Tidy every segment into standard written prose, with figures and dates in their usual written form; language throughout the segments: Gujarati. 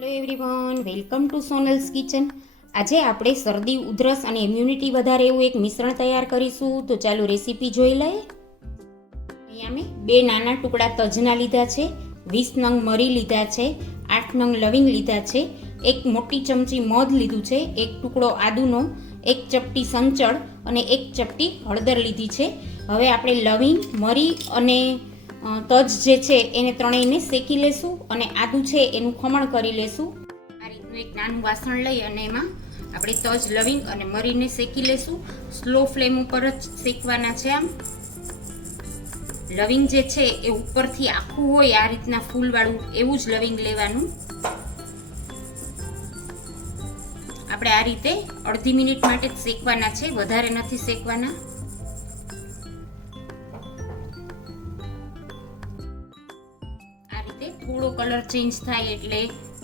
Hello everyone, welcome to Sonal's kitchen. આજે આપણે શરદી, ઉધરસ અને ઇમ્યુનિટી વધારે એવું એક મિશ્રણ તૈયાર કરીશું. તો ચાલો રેસીપી જોઈ લઈએ. અહીંયા મેં 2 નાના ટુકડા તજના લીધા છે, 20 નંગ મરી લીધા છે, 8 નંગ લવિંગ લીધા છે, 1 મોટી ચમચી મધ લીધું છે, 1 ટુકડો આદુનો, 1 ચપટી સંચળ અને 1 ચપટી હળદર લીધી છે. હવે આપણે લવિંગ, મરી અને તજ જે છે એને ત્રણેયને શેકી લેશું અને આદુ છે એનું ખમણ કરી લેશું. આ રીતનું એક નાનું વાસણ લઈ અને એમાં આપણે તજ, લવિંગ અને મરીને શેકી લેશું. સ્લો ફ્લેમ ઉપર જ શેકવાના છે. આમ લવિંગ જે છે એ ઉપરથી આખું હોય આ રીતના ફૂલવાળું એવું જ લવિંગ લેવાનું. આપણે આ રીતે અડધી મિનિટ માટે જ શેકવાના છે, વધારે નથી શેકવાના. થોડો કલર ચેન્જ થાય એટલે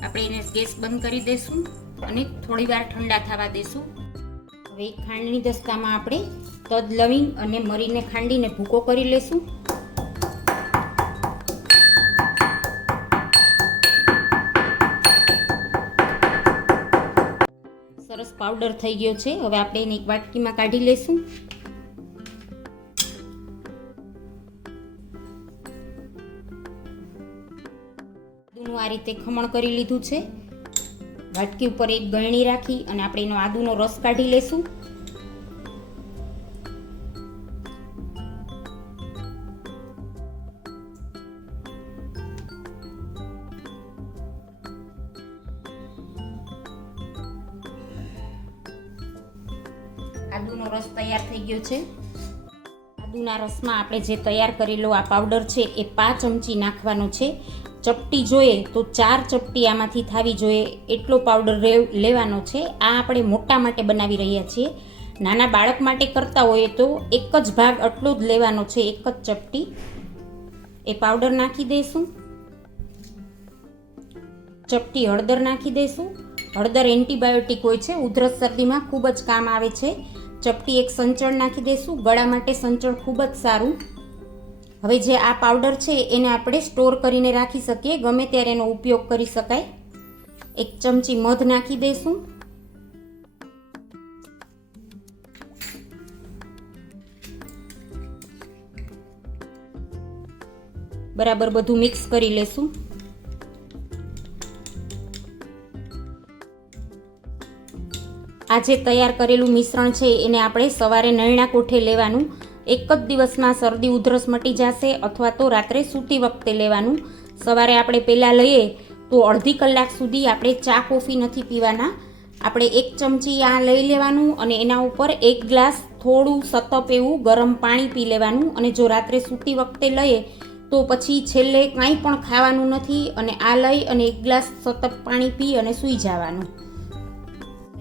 આપણે એને ગેસ બંધ કરી દઈશું અને થોડી વાર ઠંડા થવા દઈશું. હવે ખાંડની દસ્તામાં આપણે તજ, લવિંગ અને મરીને ખાંડીને ભૂકો કરી લેશું. સરસ પાવડર થઈ ગયો છે. હવે આપણે એને એક વાટકીમાં કાઢી લેશું. આ રીતે ખમણ કરી લીધું છે. વાટકી ઉપર એક ગળણી રાખી અને આપણે એનો આદુનો રસ કાઢી લેશું. આદુનો રસ તૈયાર થઈ ગયો છે. આદુના રસમાં આપણે જે તૈયાર કરેલો આ પાવડર છે એ 5 ચમચી નાખવાનો છે. ચપટી જોઈએ તો 4 ચપટી આમાંથી થવી જોઈએ એટલો પાવડર લેવાનો છે. આ આપણે મોટા માટે બનાવી રહ્યા છીએ. નાના બાળક માટે કરતા હોઈએ તો એક જ ભાગ આટલો જ લેવાનો છે, એક જ ચપટી. એ પાવડર નાખી દઈશું. ચપટી હળદર નાખી દઈશું. હળદર એન્ટીબાયોટિક હોય છે, ઉધરસ શરદીમાં ખૂબ જ કામ આવે છે. ચપટી એક સંચળ નાખી દઈશું. ગળા માટે સંચળ ખૂબ જ સારું. હવે જે આ પાવડર છે એને આપણે સ્ટોર કરીને રાખી શકીએ, ગમે ત્યારે એનો ઉપયોગ કરી શકાય. 1 ચમચી મધ નાખી દઈશું. બરાબર બધું મિક્સ કરી લેશું. આ જે તૈયાર કરેલું મિશ્રણ છે એને આપણે સવારે નળના કોઠે લેવાનું. એક જ દિવસમાં શરદી, ઉધરસ મટી જશે અથવા તો રાત્રે સૂતી વખતે લેવાનું. સવારે આપણે પહેલાં લઈએ તો અડધી કલાક સુધી આપણે ચા, કોફી નથી પીવાના. આપણે 1 ચમચી આ લઈ લેવાનું અને એના ઉપર 1 ગ્લાસ થોડું સતપ એવું ગરમ પાણી પી લેવાનું. અને જો રાત્રે સૂતી વખતે લઈએ તો પછી છેલ્લે કાંઈ પણ ખાવાનું નથી અને આ લઈ અને 1 ગ્લાસ સતપ પાણી પી અને સૂઈ જવાનું.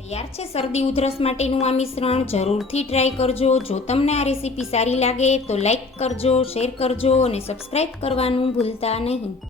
તૈયાર છે શરદી, ઉધરસ માટેનું આ મિશ્રણ. જરૂરથી ટ્રાય કરજો. જો તમને આ રેસીપી સારી લાગે તો લાઈક કરજો, શેર કરજો અને સબસ્ક્રાઈબ કરવાનું ભૂલતા નહીં.